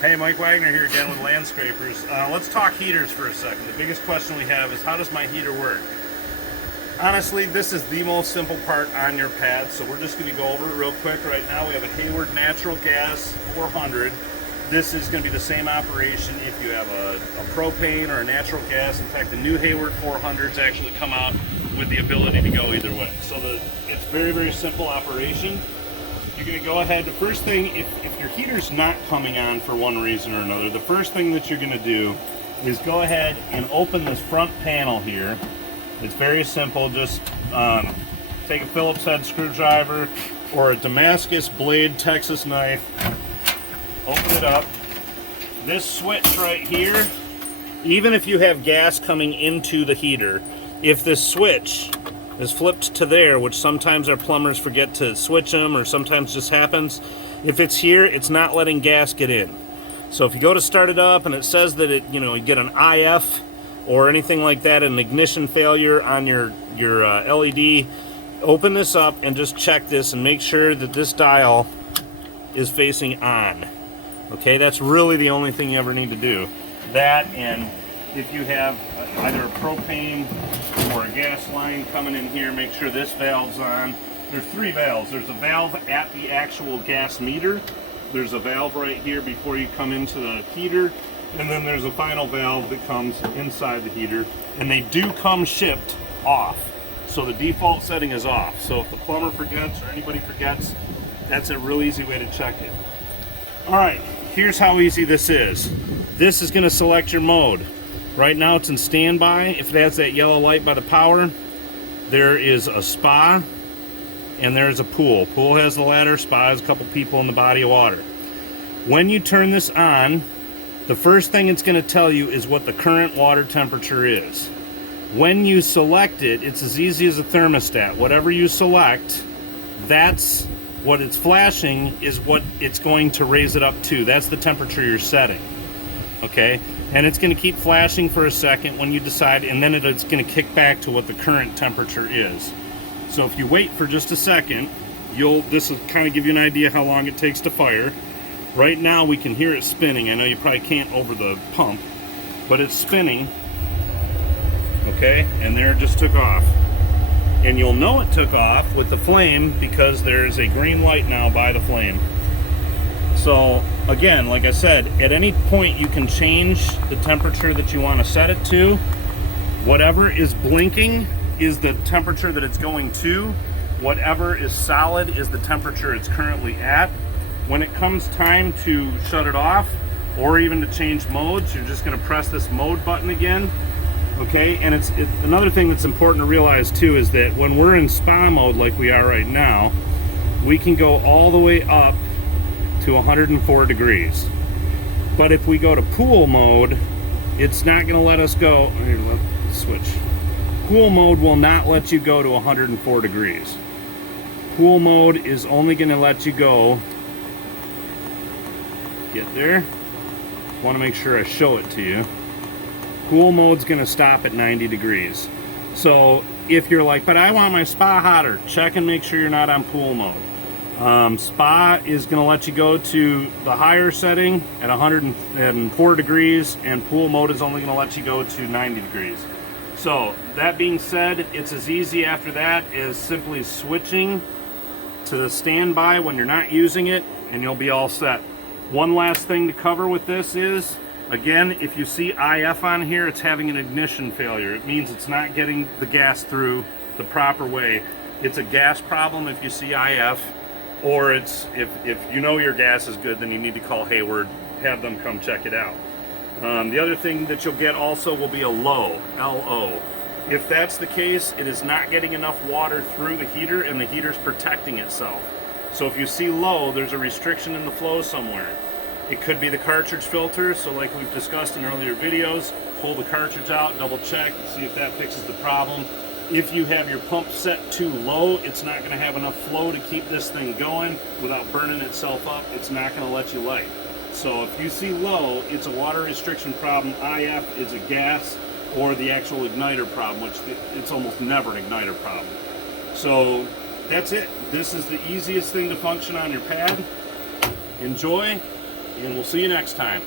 Hey, Mike Wagner here again with Landscrapers. Let's talk heaters for a second. The biggest question we have is, how does my heater work? Honestly, this is the most simple part on your pad, so we're just going to go over it real quick. Right now we have a Hayward natural gas 400. This is going to be the same operation if you have a propane or a natural gas. In fact, the new Hayward 400s actually come out with the ability to go either way. So it's very, very simple operation. You're going to go ahead, the first thing, if your heater's not coming on for one reason or another, the first thing that you're going to do is go ahead and open this front panel here. It's very simple. Just take a Phillips head screwdriver or a Damascus blade Texas knife, open it up. This switch right here, even if you have gas coming into the heater, if this switch is flipped to there, which sometimes our plumbers forget to switch them or sometimes just happens, if it's here, it's not letting gas get in. So if you go to start it up and it says that you get an IF or anything like that, an ignition failure on your LED, open this up and just check this and make sure that this dial is facing on. Okay, that's really the only thing you ever need to do. That, and if you have either a propane or a gas line coming in here, make sure this valve's on. There's three valves. There's a valve at the actual gas meter. There's a valve right here before you come into the heater. And then there's a final valve that comes inside the heater. And they do come shipped off. So the default setting is off. So if the plumber forgets or anybody forgets, that's a real easy way to check it. All right, here's how easy this is. This is going to select your mode. Right now it's in standby. If it has that yellow light by the power, there is a spa and there's a pool. Pool has the ladder, spa has a couple people in the body of water. When you turn this on, the first thing it's going to tell you is what the current water temperature is. When you select it, it's as easy as a thermostat. Whatever you select, that's what it's flashing, is what it's going to raise it up to. That's the temperature you're setting. Okay? And it's going to keep flashing for a second when you decide, and then it's going to kick back to what the current temperature is. So if you wait for just a second, this will kind of give you an idea how long it takes to fire. Right now we can hear it spinning. I know you probably can't over the pump, but it's spinning. Okay, and there it just took off. And you'll know it took off with the flame because there's a green light now by the flame. So again, like I said, at any point you can change the temperature that you want to set it to. Whatever is blinking is the temperature that it's going to. Whatever is solid is the temperature it's currently at. When it comes time to shut it off or even to change modes, you're just going to press this mode button again. Okay, and another thing that's important to realize too is that when we're in spa mode like we are right now, we can go all the way up to 104 degrees. But if we go to pool mode, it's not going to let us go. Here, let's switch. Pool mode will not let you go to 104 degrees. Pool mode is only going to let you go, get there. Want to make sure I show it to you. Pool mode's going to stop at 90 degrees. So if you're like, but I want my spa hotter, check and make sure you're not on pool mode. Spa is going to let you go to the higher setting at 104 degrees, and pool mode is only going to let you go to 90 degrees. So that being said, it's as easy after that as simply switching to the standby when you're not using it, and you'll be all set. One last thing to cover with this is, again, if you see IF on here, it's having an ignition failure. It means it's not getting the gas through the proper way. It's a gas problem if you see IF, or it's if you know your gas is good, then you need to call Hayward, have them come check it out. The other thing that you'll get also will be a low, LO. If that's the case, it is not getting enough water through the heater and the heater's protecting itself. So if you see low, there's a restriction in the flow somewhere. It could be the cartridge filter, so like we've discussed in earlier videos, pull the cartridge out, double check, see if that fixes the problem. If you have your pump set too low, it's not going to have enough flow to keep this thing going without burning itself up. It's not going to let you light. So if you see low, it's a water restriction problem. IF is a gas or the actual igniter problem, which it's almost never an igniter problem. So that's it. This is the easiest thing to function on your pad. Enjoy. and we'll see you next time.